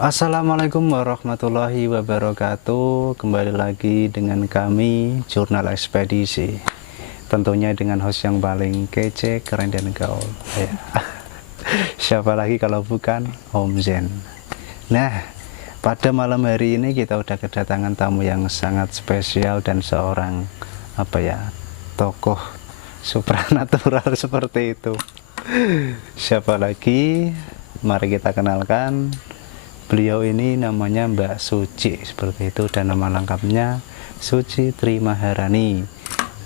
Assalamualaikum warahmatullahi wabarakatuh. Kembali lagi dengan kami Jurnal Ekspedisi. Tentunya dengan host yang paling kece, keren dan gaul ya. Siapa lagi kalau bukan Om Zen. Nah, pada malam hari ini kita udah kedatangan tamu yang sangat spesial dan seorang tokoh supranatural seperti itu. Siapa lagi? Mari kita kenalkan. Beliau ini namanya Mbak Suci seperti itu, dan nama lengkapnya Suci Tri Maharani.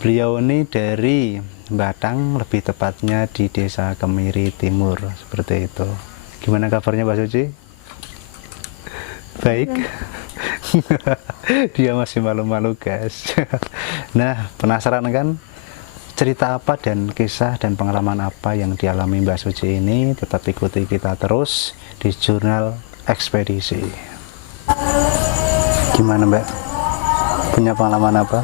Beliau ini dari Batang, lebih tepatnya di Desa Kemiri Timur seperti itu. Gimana kabarnya Mbak Suci? Baik. Dia masih malu-malu guys. Nah, penasaran kan cerita apa dan kisah dan pengalaman apa yang dialami Mbak Suci ini? Tetap ikuti kita terus di Jurnal Ekspedisi. Gimana Mbak? Punya pengalaman apa?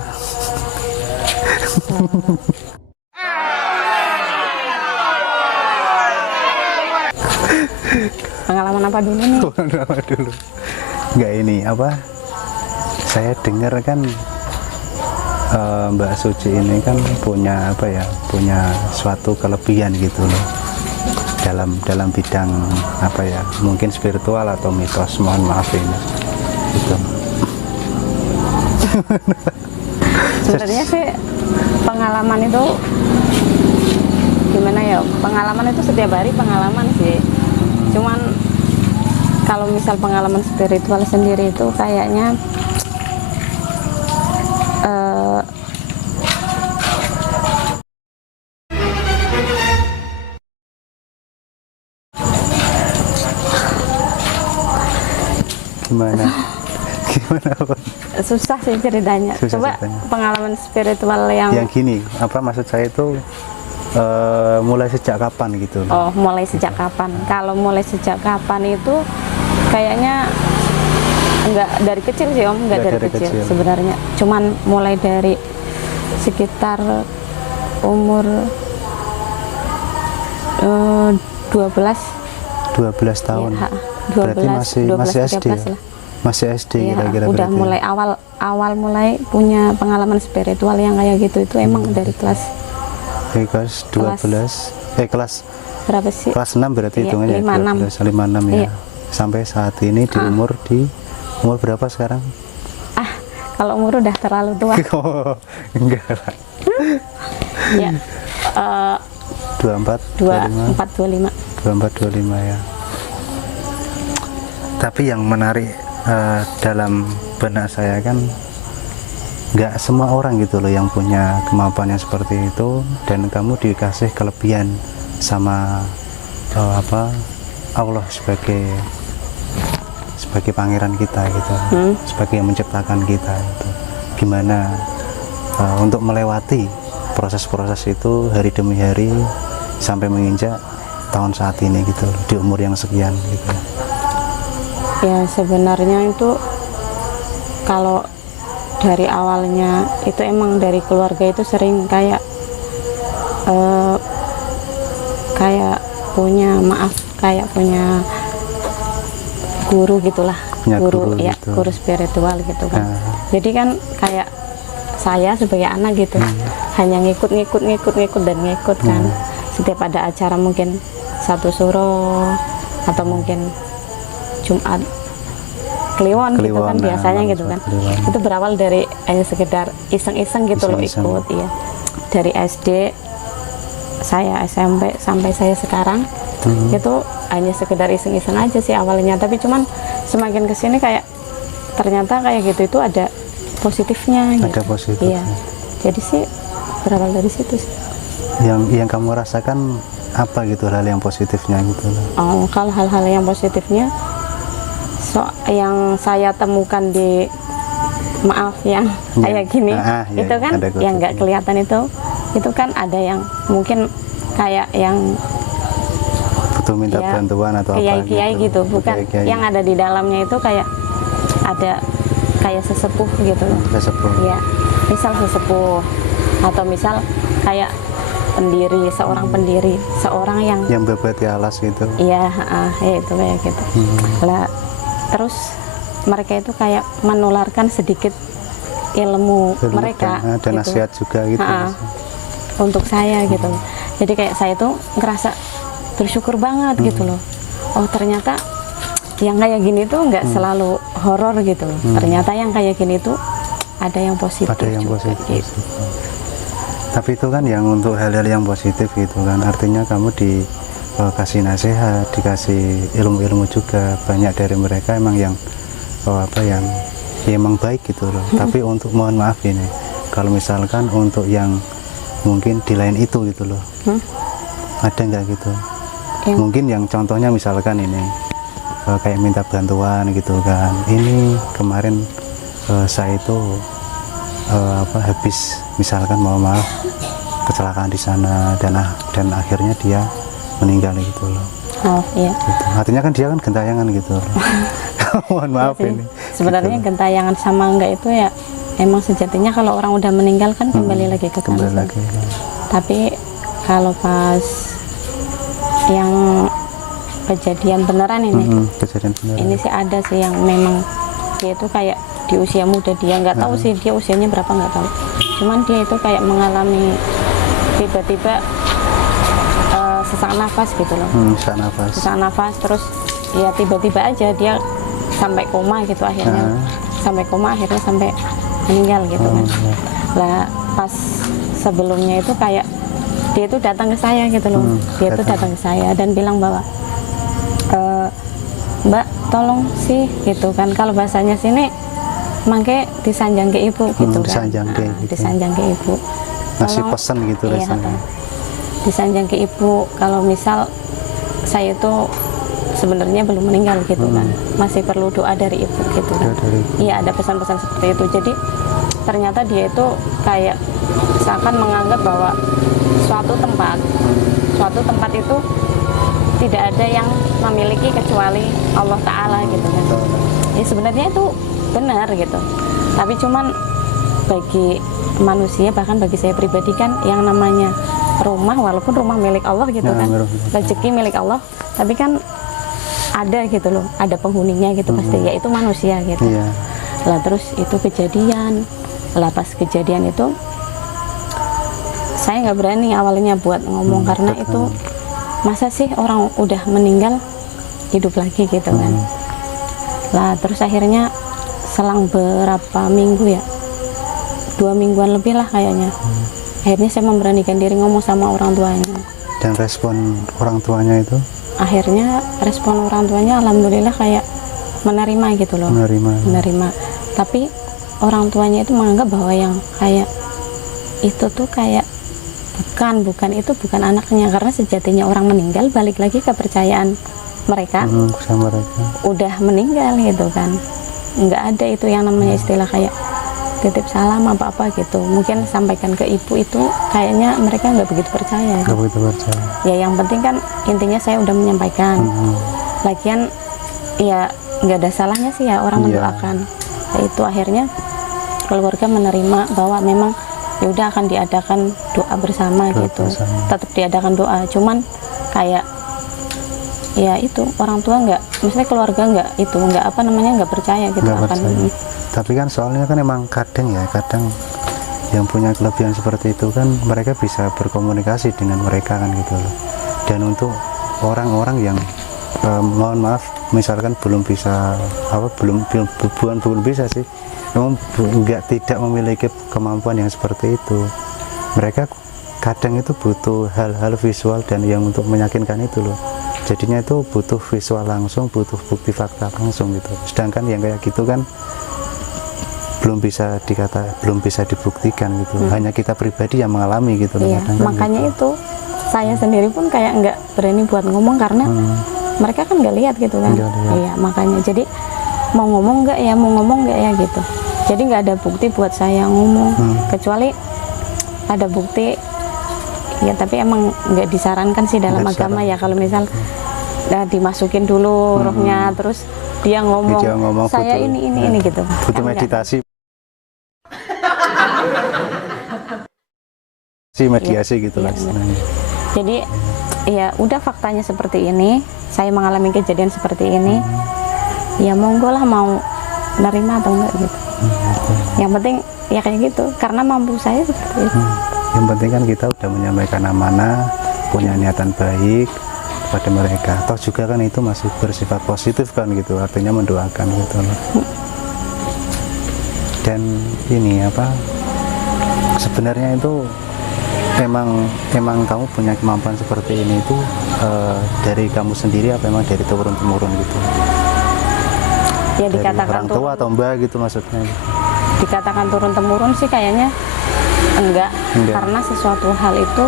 Pengalaman apa dulu nih? Pengalaman apa dulu? Enggak, ini apa? Saya dengar kan Mbak Suci ini kan punya punya suatu kelebihan gitu loh dalam bidang mungkin spiritual atau mitos. Mohon maaf ini gitu. Sebenarnya sih pengalaman itu gimana ya, pengalaman itu setiap hari pengalaman sih. Cuman kalau misal pengalaman spiritual sendiri itu kayaknya Gimana apa? susah sih ceritanya. Coba pengalaman spiritual yang gini, maksud saya itu mulai sejak kapan gitu loh? Oh, mulai sejak kapan? Kalau mulai sejak kapan itu kayaknya enggak dari kecil sih Om, enggak dari kecil sebenarnya. Cuman mulai dari sekitar umur 12 tahun. Ya, 12, berarti masih SD. Lah. Masih SD ya, kira-kira. Udah berarti mulai awal mulai punya pengalaman spiritual yang kayak gitu itu emang dari kelas 12 kelas berapa sih? Kelas 6 berarti hitungannya 56 ya. Iya. Sampai saat ini di umur berapa sekarang? Kalau umur udah terlalu tua. Oh, enggak lah. Ya. 24 25 ya. Tapi yang menarik dalam benak saya kan nggak semua orang gitu loh yang punya kemampuan yang seperti itu, dan kamu dikasih kelebihan sama Allah sebagai pangeran kita gitu, sebagai yang menciptakan kita itu. Gimana untuk melewati proses-proses itu hari demi hari sampai menginjak tahun saat ini gitu loh, di umur yang sekian gitu. Ya sebenarnya itu kalau dari awalnya itu emang dari keluarga itu sering kayak punya guru gitulah, guru ya gitu. Guru spiritual gitu kan. Jadi kan kayak saya sebagai anak gitu hanya ngikut kan. Setiap ada acara mungkin satu suro atau mungkin Jumat Kliwon gitu kan biasanya gitu kan. Itu berawal dari sekedar iseng-iseng gitu loh ikut ya. Dari SD, saya SMP sampai saya sekarang itu hanya sekedar iseng-iseng aja sih awalnya. Tapi cuman semakin kesini kayak ternyata kayak gitu itu ada positifnya. Ada positifnya. Iya. Jadi sih berawal dari situ sih. Yang kamu rasakan apa gitu, hal yang positifnya gitu loh? Oh, kalau hal-hal yang positifnya yang saya temukan di kayak gini itu kan yang nggak kelihatan itu kan ada yang mungkin kayak yang butuh minta bantuan atau kiai gitu, bukan kiai. Yang ada di dalamnya itu kayak ada kayak sesepuh gitu. Sesepuh ya, misal sesepuh atau misal kayak pendiri, seorang yang berbati alas gitu. Iya, itu kayak gitu. Lah terus mereka itu kayak menularkan sedikit ilmu mereka dan gitu. nasihat juga gitu Untuk saya gitu loh. Jadi kayak saya tuh ngerasa bersyukur banget gitu loh. Oh ternyata yang kayak gini tuh nggak selalu horor gitu loh. Ternyata yang kayak gini tuh ada yang positif. Ada yang juga, positif. gitu. Tapi itu kan yang untuk hal-hal yang positif gitu kan. Artinya kamu dikasih nasihat, dikasih ilmu-ilmu juga. Banyak dari mereka emang yang yang ya emang baik gitu loh. Tapi untuk mohon maaf ini, kalau misalkan untuk yang mungkin di lain itu gitu loh, ada nggak gitu? Mungkin yang contohnya misalkan ini kayak minta bantuan gitu kan. Ini kemarin saya itu habis misalkan mohon maaf kecelakaan di sana dan akhirnya dia meninggal gitu loh. Oh iya. Gitu. Artinya kan dia kan gentayangan gitu loh. Mohon maaf Ya ini. Sebenarnya gitu. gentayangan sama enggak itu ya emang sejatinya kalau orang udah meninggal kan kembali lagi ke kembali tanah. lagi. Tapi kalau pas yang kejadian beneran ini, Kejadian beneran. ini sih ada sih yang memang dia itu kayak di usia muda, dia nggak tahu sih dia usianya berapa, nggak tahu. Cuman dia itu kayak mengalami tiba-tiba sesak nafas gitu loh. Sesak nafas terus ya tiba-tiba aja dia sampai koma gitu akhirnya. Sampai koma akhirnya sampai meninggal gitu kan. Lah pas sebelumnya itu kayak dia itu datang ke saya gitu loh. Dia itu datang ke saya dan bilang bahwa Mbak tolong sih gitu kan, kalau bahasanya sini mangke disanjang ke ibu gitu kan. Disanjang ke ibu. Ngasih pesan gitu iya, rasanya. Disanjang ke ibu kalau misal saya itu sebenarnya belum meninggal gitu kan, masih perlu doa dari ibu gitu kan. Iya, ada pesan-pesan seperti itu. Jadi ternyata dia itu kayak seakan menganggap bahwa suatu tempat itu tidak ada yang memiliki kecuali Allah Ta'ala gitu kan. Ya sebenarnya itu benar gitu, tapi cuman bagi manusia, bahkan bagi saya pribadi kan, yang namanya rumah, walaupun rumah milik Allah gitu kan, rezeki milik Allah, tapi kan ada gitu loh, ada penghuninya gitu pasti, yaitu manusia gitu. Lah terus itu kejadian, lah pas kejadian itu saya nggak berani awalnya buat ngomong karena itu masa sih orang udah meninggal hidup lagi gitu kan. Lah terus akhirnya selang berapa minggu ya, 2 mingguan lebih lah kayaknya, akhirnya saya memberanikan diri ngomong sama orang tuanya. Dan respon orang tuanya itu? Akhirnya respon orang tuanya alhamdulillah kayak menerima gitu loh. Menerima. Tapi orang tuanya itu menganggap bahwa yang kayak itu tuh kayak bukan itu bukan anaknya, karena sejatinya orang meninggal balik lagi kepercayaan mereka, udah meninggal gitu kan. Nggak ada itu yang namanya istilah kayak titip salam apa gitu. Mungkin sampaikan ke ibu itu kayaknya mereka nggak begitu percaya. Ya yang penting kan intinya saya udah menyampaikan. Lagian ya nggak ada salahnya sih ya orang mendoakan. Nah, itu akhirnya keluarga menerima bahwa memang ya udah akan diadakan doa bersama gitu. Tetap diadakan doa, cuman kayak ya itu orang tua maksudnya keluarga nggak percaya gitu akan. Tapi kan soalnya kan emang kadang yang punya kelebihan seperti itu kan mereka bisa berkomunikasi dengan mereka kan gitu loh. Dan untuk orang-orang yang mohon maaf misalkan belum bisa belum bisa sih, memang tidak memiliki kemampuan yang seperti itu, mereka kadang itu butuh hal-hal visual dan yang untuk meyakinkan itu loh. Jadinya itu butuh visual langsung, butuh bukti fakta langsung gitu. Sedangkan yang kayak gitu kan belum bisa dibuktikan gitu. Hanya kita pribadi yang mengalami gitu. Iya, makanya gitu. Itu saya sendiri pun kayak nggak berani buat ngomong karena mereka kan nggak lihat gitu kan. Iya, makanya jadi mau ngomong nggak ya gitu. Jadi nggak ada bukti buat saya ngomong, kecuali ada bukti ya, tapi emang nggak disarankan sih dalam agama ya kalau misal dimasukin dulu rohnya terus dia ngomong saya butuh, ini gitu. Butuh meditasi. Mediasi gitu lah. Jadi ya udah faktanya seperti ini, saya mengalami kejadian seperti ini. ya monggo lah mau nerima atau enggak gitu. Yang penting ya kayak gitu, karena mampu saya seperti itu. Yang penting kan kita udah menyampaikan amanah, punya niatan baik pada mereka. Toh juga kan itu masih bersifat positif kan gitu, artinya mendoakan gitu loh. Dan ini apa? Sebenarnya itu emang kamu punya kemampuan seperti ini itu dari kamu sendiri apa memang dari turun temurun gitu? Ya dari dikatakan orang tua atau mbak gitu maksudnya? Dikatakan turun temurun sih kayaknya enggak. Karena sesuatu hal itu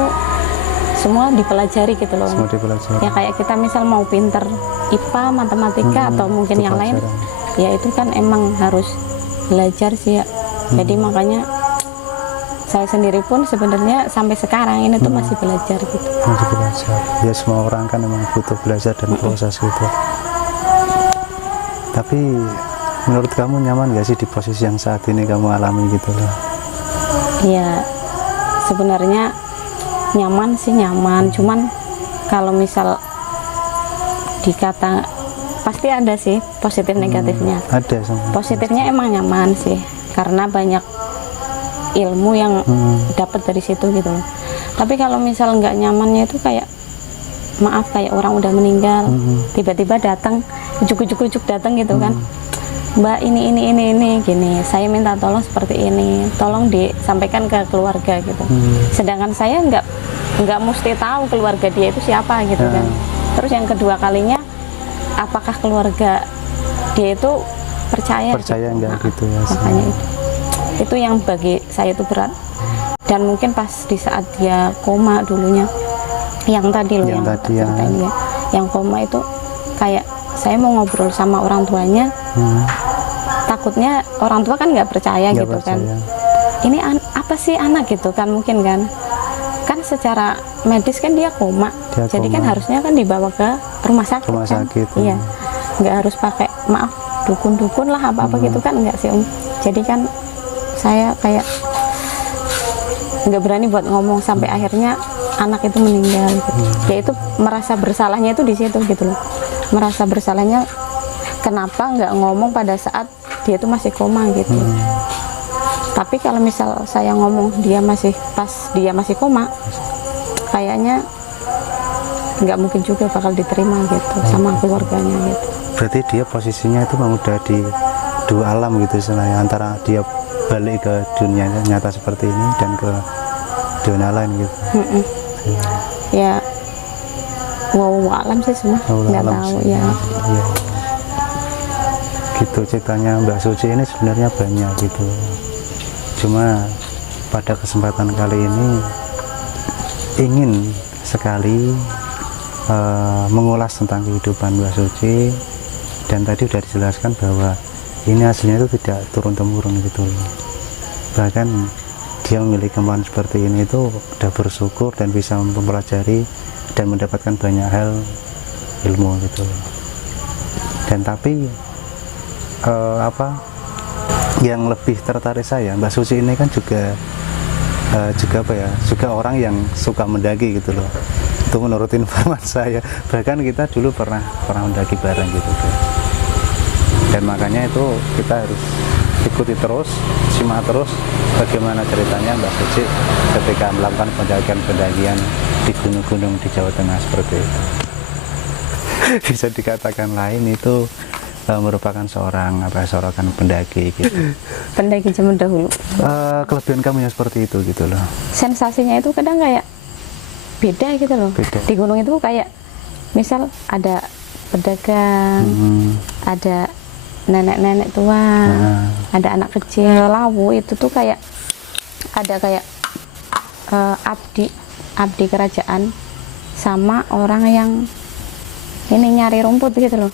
semua dipelajari gitu loh. Semua dipelajari. Ya kayak kita misal mau pinter IPA, matematika atau mungkin yang lain, ya itu kan emang harus belajar sih ya. Jadi makanya saya sendiri pun sebenarnya sampai sekarang ini tuh masih belajar gitu. Masih belajar. Ya semua orang kan emang butuh belajar dan proses gitu. Tapi menurut kamu nyaman gak sih di posisi yang saat ini kamu alami gitu loh? Ya sebenarnya nyaman sih nyaman, cuman kalau misal dikata pasti ada sih positif negatifnya. Ada sama. Positifnya emang nyaman sih karena banyak ilmu yang dapat dari situ gitu loh. Tapi kalau misal nggak nyamannya itu kayak maaf kayak orang udah meninggal, tiba-tiba datang ujuk-ujuk datang gitu kan, Mbak ini gini, saya minta tolong seperti ini, tolong disampaikan ke keluarga gitu. Sedangkan saya nggak mesti tahu keluarga dia itu siapa gitu kan. Terus yang kedua kalinya, apakah keluarga dia itu percaya gitu? Enggak gitu ya. Makanya itu yang bagi saya itu berat. Dan mungkin pas di saat dia koma dulunya, yang tadi loh yang tadi ya. Yang koma itu kayak saya mau ngobrol sama orang tuanya, takutnya orang tua kan nggak percaya gitu kan. Ini apa sih anak gitu kan, mungkin kan secara medis kan dia koma, jadi kan harusnya kan dibawa ke rumah sakit. Iya, nggak harus pakai maaf dukun-dukun lah apa-apa gitu kan, nggak sih Om. Jadi kan saya kayak nggak berani buat ngomong sampai akhirnya anak itu meninggal gitu. Ya itu merasa bersalahnya itu di situ gitu loh, merasa bersalahnya kenapa nggak ngomong pada saat dia itu masih koma gitu. Tapi kalau misal saya ngomong pas dia masih koma, kayaknya nggak mungkin juga bakal diterima gitu sama keluarganya gitu. Berarti dia posisinya itu memang udah di dua alam gitu sebenarnya, antara dia balik ke dunia nyata seperti ini dan ke dunia lain gitu. Ya wow alam sih semua nggak tahu sih. Ya gitu ceritanya Mbak Suci ini sebenarnya banyak gitu. Cuma pada kesempatan kali ini ingin sekali mengulas tentang kehidupan Mbak Suci, dan tadi sudah dijelaskan bahwa ini aslinya itu tidak turun temurun gitu loh. Bahkan dia memiliki kemampuan seperti ini itu udah bersyukur dan bisa mempelajari dan mendapatkan banyak hal ilmu gitu loh. Dan tapi yang lebih tertarik saya, Mbak Suci ini kan juga orang yang suka mendaki gitu loh. Itu menurut informasi saya, bahkan kita dulu pernah mendaki bareng gitu. Dan makanya itu kita harus ikuti terus, simak terus bagaimana ceritanya Mbak Suci ketika melakukan pendakian di gunung-gunung di Jawa Tengah seperti itu. Bisa dikatakan lain itu merupakan seorang pendaki gitu. Pendaki zaman dahulu. Kelebihan kamu yang seperti itu gitu loh. Sensasinya itu kadang kayak beda gitu loh. Di gunung itu kayak misal ada pedagang, ada nenek-nenek tua, ada anak kecil, lawu itu tuh kayak ada kayak abdi kerajaan sama orang yang ini nyari rumput gitu loh.